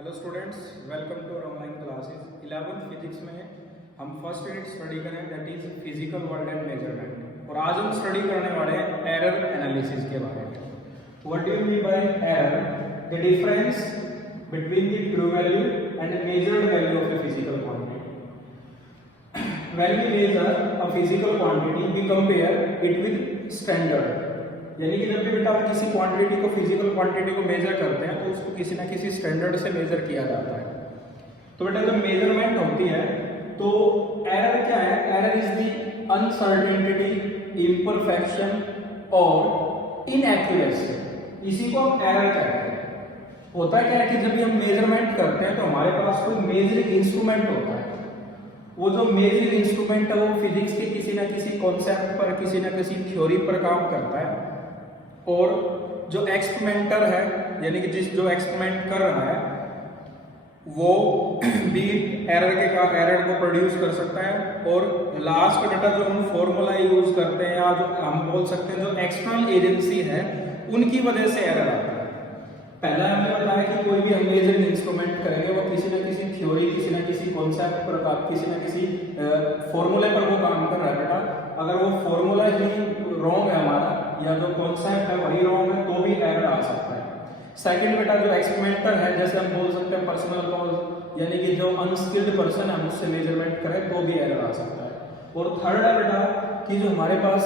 Hello students, welcome to online classes. 11th physics में हम first unit study करें, that is physical world and measurement. और आज हम स्टडी करने वाले हैं एरर एनालिसिस के बारे में। What do you mean by error? The difference between the true value and the measured value of a physical quantity. When we measure a physical quantity, we compare it with standard. यानी कि जब भी बेटा हम किसी quantity को physical quantity को major करते हैं तो उसको किसी ना किसी स्टैंडर्ड से मेजर किया जाता है। तो बेटा जब मेजरमेंट होती है तो एरर क्या है? Error is the uncertainty, imperfection और इनएक्यूरेसी। इसी को हम एरर कहते हैं। होता क्या है कि जब भी हम मेजरमेंट करते हैं तो हमारे पास कोई मेजरिंग इंस्ट्रूमेंट होता है। वो जो मेजरिंग इंस्ट्रूमेंट है वो फिजिक्स के किसी ना किसी कॉन्सेप्ट पर, किसी ना किसी थ्योरी पर काम करता है। और जो एक्सपेरिमेंटर है, यानी कि जो एक्सपेरिमेंट कर रहा है वो भी एरर को प्रोड्यूस कर सकता है। और लास्ट बेटा जो हम फॉर्मूला यूज करते हैं या जो हम बोल सकते हैं जो एक्सटर्नल एजेंसी है उनकी वजह से एरर आता है। पहला हमने बताया कि कोई भी हम मेजरिंग इंस्ट्रूमेंट करेंगे वो किसी न किसी थ्योरी, किसी न किसी कॉन्सेप्ट पर, किसी न किसी फॉर्मूले पर वो काम कर रहा है बेटा। अगर वो फॉर्मूला ही रॉन्ग है हमारा या जो कॉन्सेप्ट है वही रॉन्ग है तो भी एरर आ सकता है। सेकंड बेटा जो एक्सपेरिमेंटर है, जैसे हम बोल सकते हैं पर्सनल कॉज, यानी कि जो अनस्किल्ड पर्सन है उससे मेजरमेंट करे तो भी एरर आ सकता है। और थर्ड है बेटा कि जो हमारे पास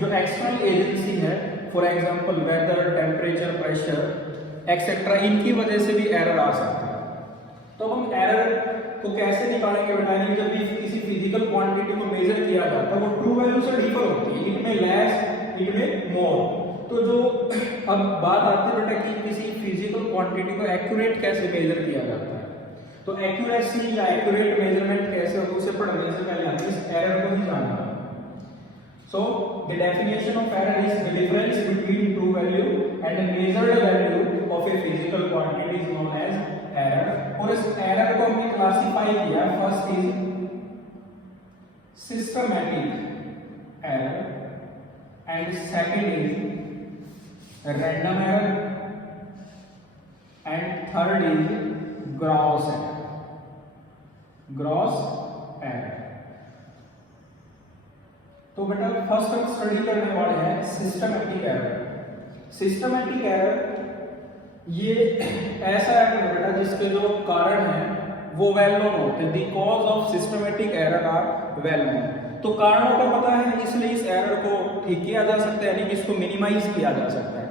जो एक्सटर्नल एजेंसी है, for example weather, temperature, pressure etcetera, इनकी वजह से भी एरर आ सकता है। तो हम एरर को कैसे निकालेंगे बेटा? यानी जब भी किसी फिजिकल क्वांटिटी को मेजर किया जाता है वो ट्रू वैल्यू से डिफर होती है, इट में लेस, इट में मोर। तो जो अब बात आती है बेटा कि किसी फिजिकल क्वांटिटी को एक्यूरेट कैसे मेजर किया जाता है, तो एक्यूरेसी या एक्यूरेट मेजरमेंट कैसे होगा उसे पढ़ने से पहले हमें इस एरर को ही जानना है। So the definition of error is the difference between true value and the measured value of a physical quantity is known as error. और इस error को हमने क्लासिफाई किया, first is systematic error and second is random error and third is gross error. Gross error. तो बेटा first हम study करने वाले हैं सिस्टमैटिक एरर। सिस्टमैटिक एरर ये ऐसा एरर है बेटा जिसके जो कारण है वो वेल नोन होते हैं। The cause of systematic error are well known. तो कारणों का पता है, इसलिए इस एरर को ठीक किया जा सकता है, यानी कि इसको मिनिमाइज किया जा सकता है।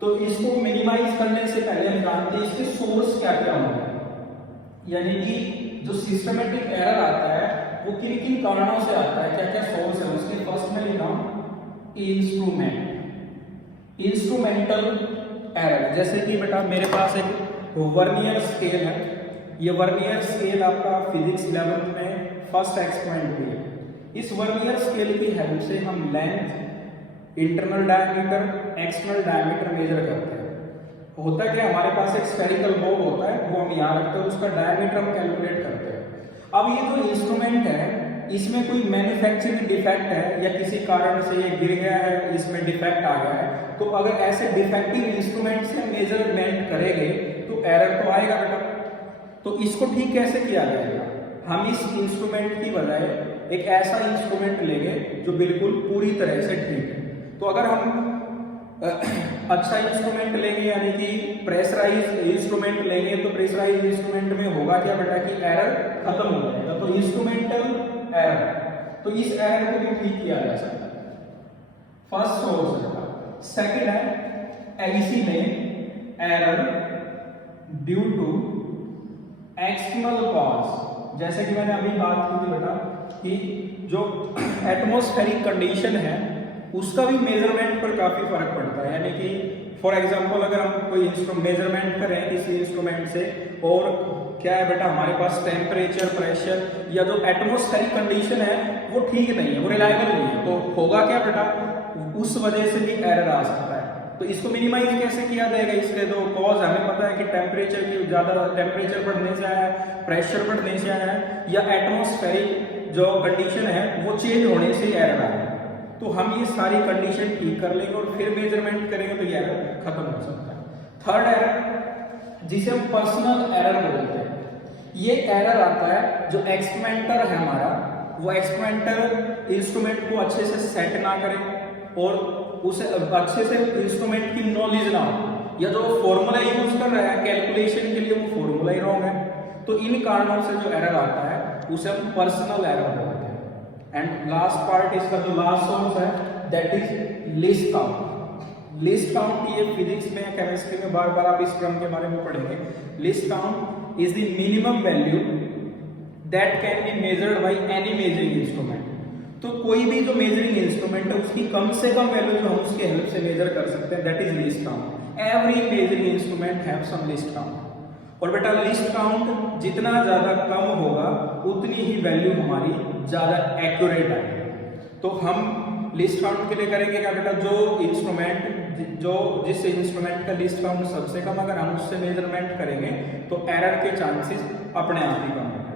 तो इसको मिनिमाइज करने से पहले हम जानते हैं इसके सोर्स क्या क्या होंगे, यानी कि जो सिस्टमैटिक एरर आता है वो किन किन कारणों से आता है, क्या क्या सोर्स है उसके। फर्स्ट में लिखा इंस्ट्रूमेंटल एरर। जैसे कि बेटा मेरे पास एक वर्नियर स्केल है, ये वर्नियर स्केल आपका फिजिक्स 11th में फर्स्ट एक्सपेरिमेंट हुई है। इस वर्नियर स्केल की हेल्प से हम length, internal diameter, external diameter measure करते हैं। होता क्या, हमारे पास एक स्फेरिकल बॉल होता है, वो हम यहाँ रखते हैं, उसका डायमीटर हम कैलकुलेट करते हैं। अब ये जो इंस्ट्रूमेंट है इसमें कोई मैन्युफैक्चरिंग डिफेक्ट है या किसी कारण से ये गिर गया है, इसमें डिफेक्ट आ गया है, तो अगर ऐसे डिफेक्टिव इंस्ट्रूमेंट से मेजरमेंट करेंगे तो एरर तो आएगा बेटा। तो इसको ठीक कैसे किया जाएगा? हम इस इंस्ट्रूमेंट की बजाय एक ऐसा इंस्ट्रूमेंट लेंगे जो बिल्कुल पूरी तरह से ठीक है। तो अगर हम अच्छा इंस्ट्रूमेंट लेंगे यानी कि प्रेशराइज इंस्ट्रूमेंट लेंगे तो प्रेशराइज इंस्ट्रूमेंट में होगा क्या बेटा कि एरर खत्म हो जाएगा। तो इंस्ट्रूमेंटल एरर, तो इस एरर को भी ठीक किया जा सकता है। फर्स्ट सोर्स है। सेकंड है इसी में error due to external cause. जैसे कि मैंने अभी बात की थी बेटा कि जो एटमॉस्फेरिक कंडीशन है उसका भी मेजरमेंट पर काफी फर्क पड़ता है। यानी कि फॉर एग्जांपल अगर हम कोई मेजरमेंट करें किसी इंस्ट्रूमेंट से और क्या है बेटा हमारे पास टेम्परेचर, प्रेशर या जो एटमॉस्फेरिक कंडीशन है वो ठीक नहीं है, वो रिलायबल नहीं है, तो होगा क्या बेटा, उस वजह से भी एरर आ सकता है। तो इसको मिनिमाइज कैसे किया जाएगा? इसके जो कॉज हमें पता है कि टेम्परेचर की ज्यादा टेम्परेचर बढ़ने से आया है, प्रेशर बढ़ने से आया है, या एटमॉस्फेरिक जो कंडीशन है वो चेंज होने से एरर आया है। तो हम ये सारी कंडीशन ठीक कर लेंगे और फिर मेजरमेंट करेंगे तो ये एरर खत्म हो सकता है। थर्ड एरर जिसे हम पर्सनल एरर बोलते हैं। ये एरर आता है जो एक्सपेरिमेंटर है हमारा, वो एक्सपेरिमेंटर इंस्ट्रूमेंट को अच्छे से सेट ना करे और उसे अच्छे से इंस्ट्रूमेंट की नॉलेज ना हो, या जो फॉर्मूला यूज कर रहा है कैलकुलेशन के लिए वो फॉर्मूला ही रॉन्ग है। तो इन कारणों से जो एरर आता है उसे हम पर्सनल एरर बोलते हैं। एंड लास्ट पार्ट इसका जो लास्ट सोर्स है that is least count. List count ये फिजिक्स में केमिस्ट्री में बार बार आप इस क्रम के बारे में पढ़ेंगे। List count is the minimum value that can be measured by any measuring instrument. तो कोई भी जो मेजरिंग इंस्ट्रूमेंट है उसकी कम से कम वैल्यू जो हम उसके हेल्प से मेजर कर सकते हैं that is least count. Every measuring instrument have some least count. और बेटा लिस्ट काउंट जितना ज्यादा कम होगा उतनी ही वैल्यू हमारी ज्यादा एक्यूरेट आएगी। तो हम लिस्ट काउंट के लिए करेंगे क्या बेटा, जो इंस्ट्रूमेंट जिस इंस्ट्रूमेंट का लिस्ट काउंट सबसे कम अगर हम उससे मेजरमेंट करेंगे तो एरर के चांसेस अपने आप ही कम होंगे।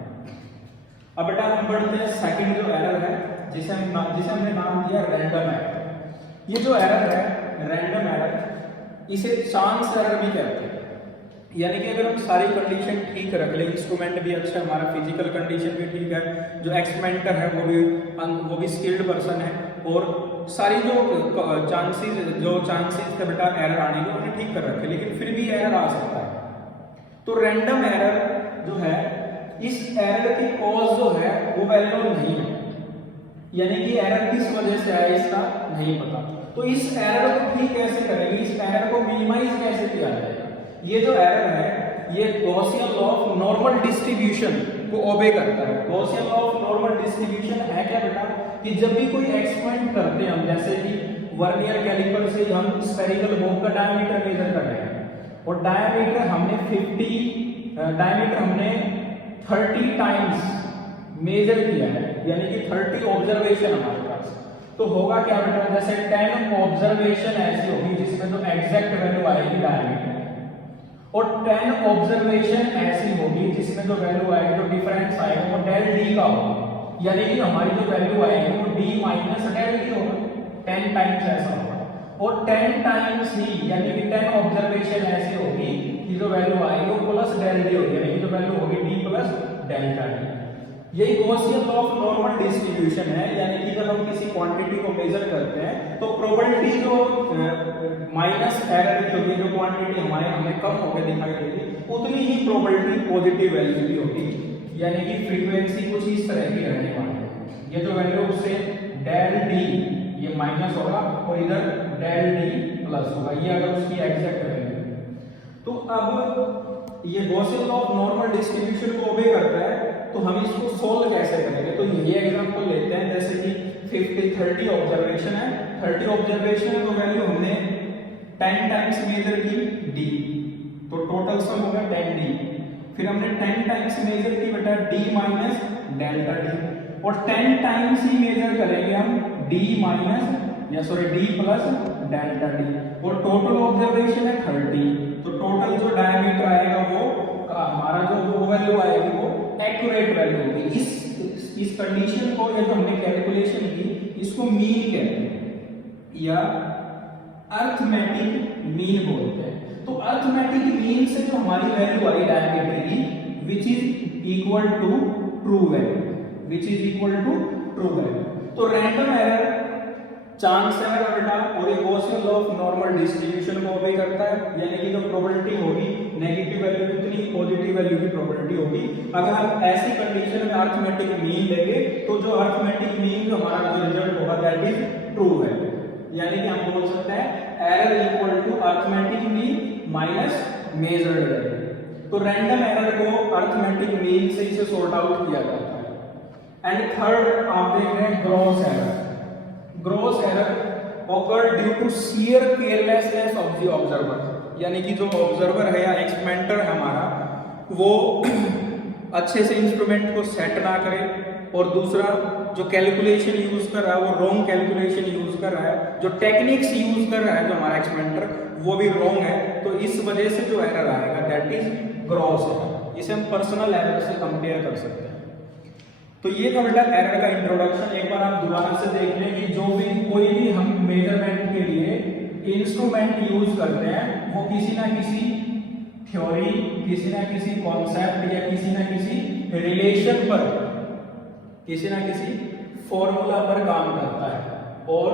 अब बेटा हम बढ़ते हैं सेकंड जो एरर है जिसे हमने नाम दिया रैंडम एरर। ये जो एरर है रैंडम एरर, इसे चांस एरर भी कहते हैं। यानी कि अगर हम सारी कंडीशन ठीक रख ले, इंस्ट्रूमेंट भी अच्छा, हमारा फिजिकल कंडीशन भी ठीक है, जो एक्सपेरिमेंटर है वो भी स्किल्ड पर्सन है, और सारी जो चांसेस थे बेटा एरर आने के उन्हें ठीक कर रखे, लेकिन फिर भी एरर आ सकता है। तो रैंडम एरर जो है, इस एरर की कॉज जो है वो वेल नोन नहीं है, यानी कि एरर किस वजह से आया इसका नहीं पता। तो इस एरर को ठीक कैसे करेंगे, इस एरर को मिनिमाइज कैसे किया जाएगा। ये जो एरर है ये Gaussian law of normal distribution को ओबे करता है। Gaussian law of normal distribution है क्या बेटा, कि जब भी कोई एक्सपेरिमेंट करते हैं हम, जैसे कि वर्नियर कैलिपर से हम स्फेरिकल बोब का डायमीटर मेजर कर रहे हैं, और डायमीटर हमने 30 टाइम्स मेजर किया है, यानी कि 30 ऑब्जर्वेशन हमारे पास। तो होगा क्या बेटा, जैसे 10 ऑब्जर्वेशन ऐसी होगी जिसमें जो एग्जैक्ट वैल्यू आएगी डायमीटर, और 10 ऑब्जर्वेशन ऐसी होगी जिसमें जो वैल्यू आएगी, जो डिफरेंस आएगा वो डेल डी का होगा, यानी कि हमारी जो वैल्यू आएगी वो डी माइनस डेल डी होगा, 10 टाइम्स ऐसा होगा। और 10 टाइम्स ही यानी कि 10 ऑब्जर्वेशन ऐसी होगी कि जो वैल्यू आएगी वो प्लस डेल डी होगी, यानी कि जो वैल्यू होगी डी प्लस डेल्टा डी। यही Gaussian law of normal distribution है, यानी कि जब हम किसी क्वांटिटी को मेजर करते हैं तो प्रोबेबिलिटी जो माइनस एरर की होगी, जो क्वांटिटी हमें कम होकर दिखाई देगी, उतनी ही प्रोबेबिलिटी पॉजिटिव वैल्यू की होगी, यानी कि फ्रीक्वेंसी कुछ इस तरह की रहने वाली है। ये जो वैल्यू उससे डेल डी ये माइनस होगा और इधर डेल डी प्लस होगा, ये अगर उसकी एग्जैक्ट वैल्यू। तो अब ये Gaussian law of normal distribution को ओबे करता है, तो हम इसको सोल्व कैसे करेंगे। तो ये एग्जांपल लेते हैं, जैसे कि 30 ऑब्जर्वेशन है, 30 ऑब्जर्वेशन तो वैल्यू हमने 10 टाइम्स मेजर की डी, तो टोटल सम होगा 10 डी। फिर हमने 10 टाइम्स मेजर की बेटा डी माइनस डेल्टा डी, और 10 टाइम्स ही मेजर करेंगे हम डी प्लस डेल्टा डी, और टोटल ऑब्जर्वेशन है 30। तो टोटल जो डायमीटर आएगा वो हमारा जो वैल्यू आएगी वो एक्यूरेट वैल्यू होगी। इस कंडीशन को, या जो हमने कैलकुलेशन की, इसको मीन कहते हैं या अर्थमेटिक मीन बोलते हैं। तो अर्थमेटिक मीन से जो हमारी वैल्यू आई डायमीटर की, which is equal to true value, तो रैंडम एरर, चांस एरर बेटा, और ये Gaussian law of normal distribution को ओबे करता है, यानी कि जो प्रोबेबिलिटी होगी नेगेटिव वैल्यू उतनी पॉजिटिव वैल्यू की प्रोबेबिलिटी होगी। अगर हम ऐसी कंडीशन में अर्थमेटिक मीन लेंगे तो जो अर्थमेटिक मीन जो हमारा जो रिजल्ट होगा दैट इज ट्रू है, यानी कि हम बोल सकते हैं error equal to arithmetic mean minus measured value. तो रैंडम एरर को अर्थमेटिक मीन से इसे सॉर्ट आउट किया जाता है। एंड थर्ड आप देख रहे हैं gross error. Gross error occurred due to sheer carelessness of the observer, यानी कि जो ऑब्जर्वर है या एक्सपेरिमेंटर है हमारा, वो अच्छे से इंस्ट्रूमेंट को सेट ना करे, और दूसरा जो कैलकुलेशन यूज कर रहा है वो रॉन्ग कैलकुलेशन यूज कर रहा है, जो टेक्निक्स यूज कर रहा है जो हमारा एक्सपेरिमेंटर वो भी रॉन्ग है। तो इस वजह से जो एरर आएगा दैट इज ग्रॉस एरर। इसे हम पर्सनल एरर से कंपेयर कर सकते हैं। तो ये था बेटा एरर का इंट्रोडक्शन। एक बार आप दोबारा से देख लें कि जो भी कोई भी हम मेजरमेंट के लिए इंस्ट्रूमेंट यूज करते हैं वो किसी ना किसी थ्योरी किसी ना किसी कॉन्सेप्ट या किसी ना किसी रिलेशन पर, किसी ना किसी फॉर्मूला पर काम करता है। और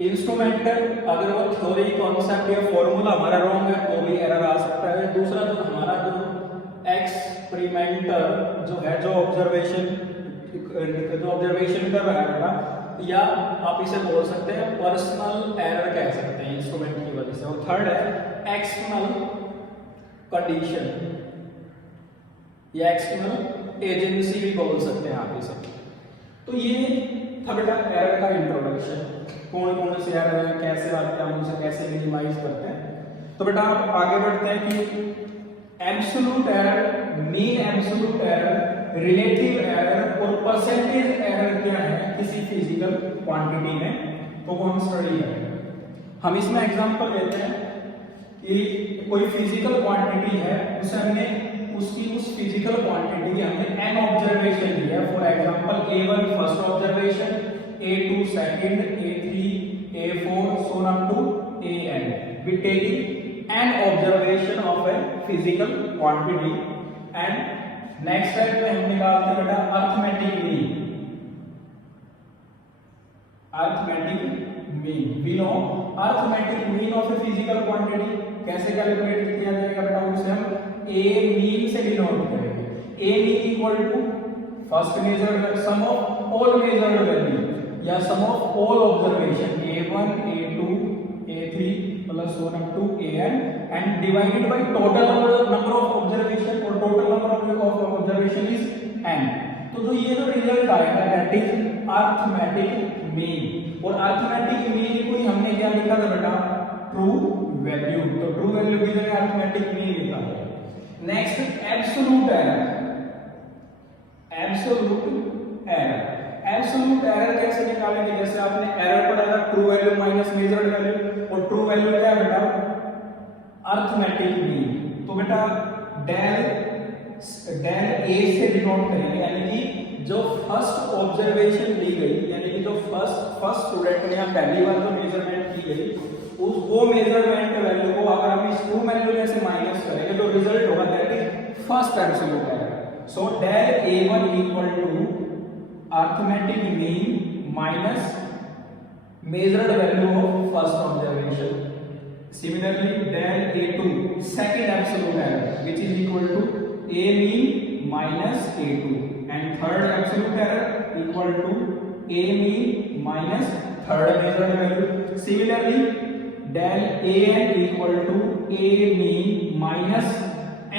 इंस्ट्रूमेंटल अगर वो थ्योरी कॉन्सेप्ट या फॉर्मूला हमारा रॉन्ग है तो भी एरर आ सकता है। दूसरा जो हमारा जो एक्सपेरिमेंटल जो है, जो ऑब्जर्वेशन कर रहा है बेटा, या आप इसे बोल सकते हैं पर्सनल एरर कह सकते हैं इंस्ट्रूमेंट की वजह से। और थर्ड है एक्सटर्नल कंडीशन या एक्सटर्नल एजेंसी भी बोल सकते हैं आप इसे। तो ये था बेटा एरर का इंट्रोडक्शन, कौन कौन से एरर है, कैसे आते हैं, उनसे कैसे मिनिमाइज करते हैं। तो बेटा आप आगे बढ़ते हैं कि absolute error, mean absolute error, relative error और परसेंटेज एरर क्या है किसी फिजिकल क्वांटिटी में, तो वो हम स्टडी करेंगे। हम इसमें एग्जांपल लेते हैं कि कोई फिजिकल क्वांटिटी है, उसे हमने उसकी उस फिजिकल क्वांटिटी की हमने n ऑब्जर्वेशन लिया। For example A1 first observation, A2 second, A3, A4 so on to AN, we taking n observation of a physical quantity and next step में हम निकालते हैं बेटा arithmetic mean. Arithmetic mean, we know arithmetic mean of a physical quantity कैसे calculate किया जाएगा बेटा, उसे हम ए मीन से डिनोट करेंगे। A mean equal to first measured sum of all measured value या sum of all observation A1 A2 A3 plus so on to AN and divided by total number of observation, और total number of observation is n। तो जो ये जो result आएगा that is arithmetic mean. और arithmetic mean को ही हमने क्या लिखा था बेटा, ट्रू वैल्यू। तो ट्रू वैल्यू की जगह अर्थमेटिक मीन लिखा है। Next absolute error. Absolute error, absolute error कैसे निकालेंगे, जैसे आपने एरर पढ़ा था true value minus measured value, और ट्रू वैल्यू क्या है बेटा, अर्थमेटिक मीन। तो बेटा डेल ए से डिनोट करेंगे, यानी कि जो फर्स्ट ऑब्जर्वेशन ली गई, यानी कि जो फर्स्ट स्टूडेंट ने यहाँ पहली बार जो मेजरमेंट की गई, उस वो मेजरमेंट वैल्यू को अगर हम इस ट्रू वैल्यू में से माइनस करेंगे तो रिजल्ट होगा that is first absolute error. So del A1 equal to arithmetic mean minus measured value of first observation. Similarly, del A2 second absolute error, which is equal to A mean minus A2, and third absolute error equal to A mean minus third measured value. Similarly, del AN equal to A mean minus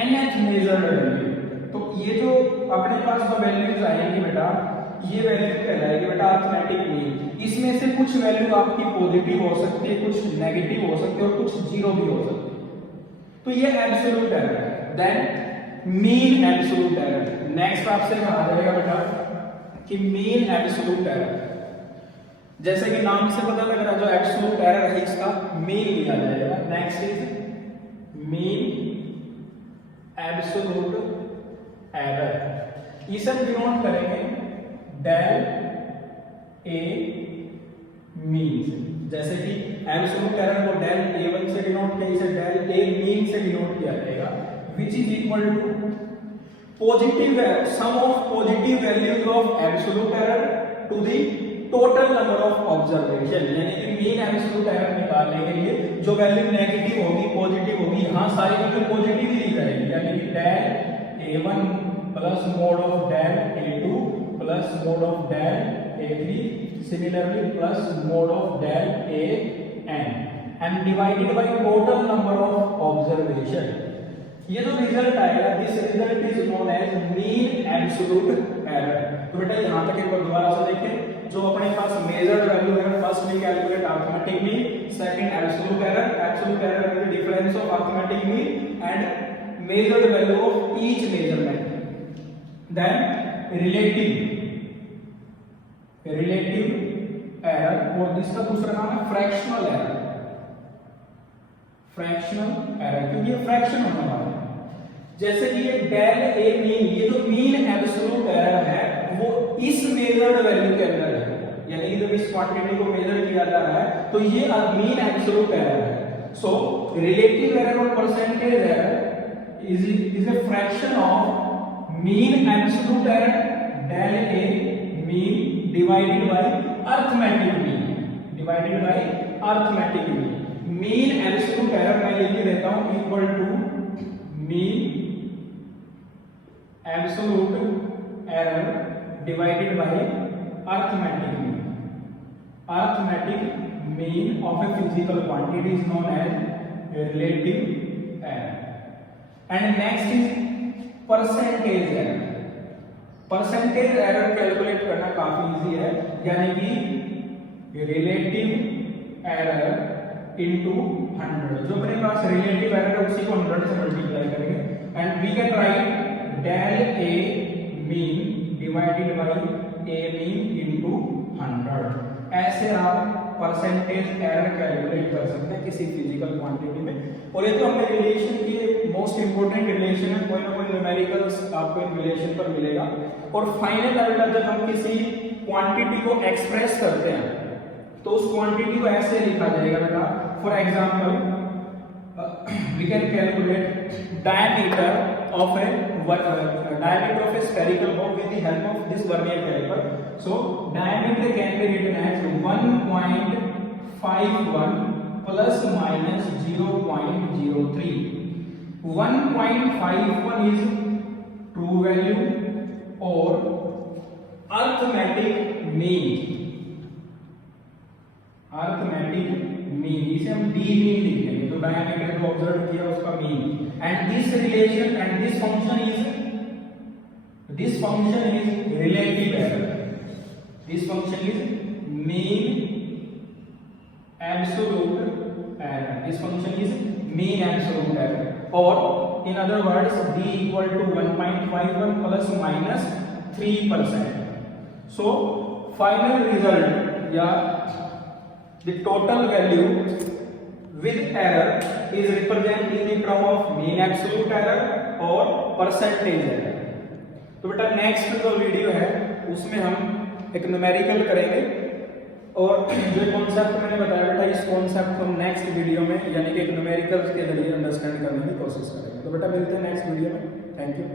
nth measured value. तो ये जो अपने पास जो values आएंगी बेटा, ये value कहलाएगी बेटा अर्थमेटिक मीन। इसमें से कुछ वैल्यू आपकी पॉजिटिव हो सकती है, कुछ नेगेटिव हो सकती है और कुछ जीरो भी हो सकती है। तो ये एब्सोल्यूट एरर है। Then mean absolute error. Next आपसे कहा जाएगा बेटा कि मीन एब्सोल्यूट एरर, जैसे कि नाम से पता लग रहा है, जो एब्सोल्यूट एरर है इसका मीन लिया जाएगा। Next is mean absolute error. इसे हम डिनोट करेंगे डेल ए मीन, जैसे कि एब्सोल्यूट एरर को डेल A1 से डिनोट किया, इसे डेल ए मीन से डिनोट किया जाएगा, which is equal to positive sum of positive values of absolute error to the total number of observation. यानी कि मीन एब्सोल्यूट एरर निकालने के लिए जो वैल्यू नेगेटिव होगी, पॉजिटिव होगी, यहां सारी वैल्यू पॉजिटिव ही ली जाएगी, यानी कि del A1 plus mod of del A2 plus mod of del A3, similarly plus mode of del AN and divided by total number of observation. ये जो रिजल्ट आएगा, this result is known as mean absolute error. तो बेटा यहां तक एक बार दोबारा से देखें, जो अपने पास मेजर्ड वैल्यू है, first we calculate arithmetic mean, second absolute error. Absolute error is the difference of arithmetic mean and measured value of each measurement. Then relative error, और इसका दूसरा नाम है फ्रैक्शनल एरर। फ्रैक्शनल एरर क्योंकि ये fraction होने वाला है। जैसे कि ये डेल ए मीन, ये जो मीन एब्सोल्यूट एरर है वो इस मेजर्ड वैल्यू के अंदर है, यानी कि जब इस क्वांटिटी को मेजर किया जा रहा है तो ये मीन एब्सोल्यूट एरर है। सो रिलेटिव एरर और percentage error is a fraction of mean absolute error del A mean divided by arithmetic mean mean absolute error मैं लिख देता हूं equal to mean absolute error divided by arithmetic mean of a physical quantity is known as relative error. And next is percentage error. Percentage error calculate करना काफी easy है, यानी कि relative error into 100. जो अपने पास रिलेटिव एरर है उसी को 100 से मल्टीप्लाई करेंगे and we can write del A mean divided by a mean into 100. ऐसे आप परसेंटेज एरर कैलकुलेट कर सकते हैं किसी फिजिकल क्वांटिटी में. और ये तो हमने रिलेशन की मोस्ट इंपोर्टेंट रिलेशन है, कोई ना कोई न्यूमेरिकल्स आपको इन रिलेशन पर मिलेगा. और फाइनल अल्टर जब हम किसी क्वांटिटी को एक्सप्रेस करते हैं तो उस क्वांटिटी को ऐसे लिखा जाएगा बेटा. For example we can calculate diameter of a spherical ball with the help of this vernier caliper. So diameter can be written as 1.51 plus minus 0.03. 1.51 is true value और arithmetic mean इसे हम d mean लिख देंगे. तो diameter को observe किया उसका mean and this relation and this function is relative error. This function is mean absolute error. Or in other words, d equal to 1.51 plus minus 3%. So final result the total value with error is represented in the term of mean absolute error or percentage error. तो बेटा next जो video है उसमें हम एक numerical करेंगे और जो कॉन्सेप्ट मैंने बताया बेटा इस कॉन्सेप्ट को हम नेक्स्ट वीडियो में यानी कि एक न्यूमेरिकल्स के जरिए अंडरस्टैंड करने की कोशिश करेंगे. तो बेटा मिलते हैं नेक्स्ट वीडियो में. Thank you.